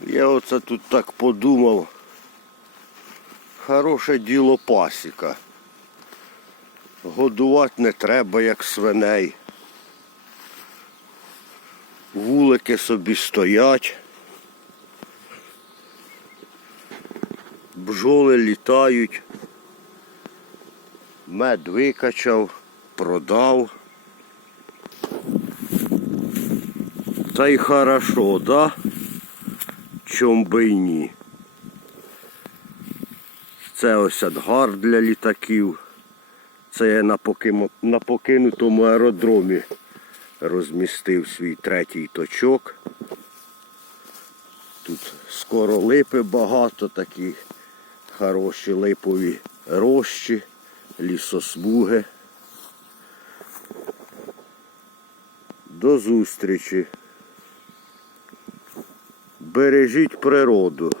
Я оце тут так подумав. Хороше діло пасіка. Годувати не треба, як свиней. Вулики собі стоять. Бджоли літають. Мед викачав, продав. Та й хорошо, да? Чом би й ні. Це ось ангар для літаків. Це я на, на покинутому аеродромі розмістив свій третій точок. Тут скоро липи багато, такі хороші липові рощі, лісосмуги. До зустрічі. Бережіть природу.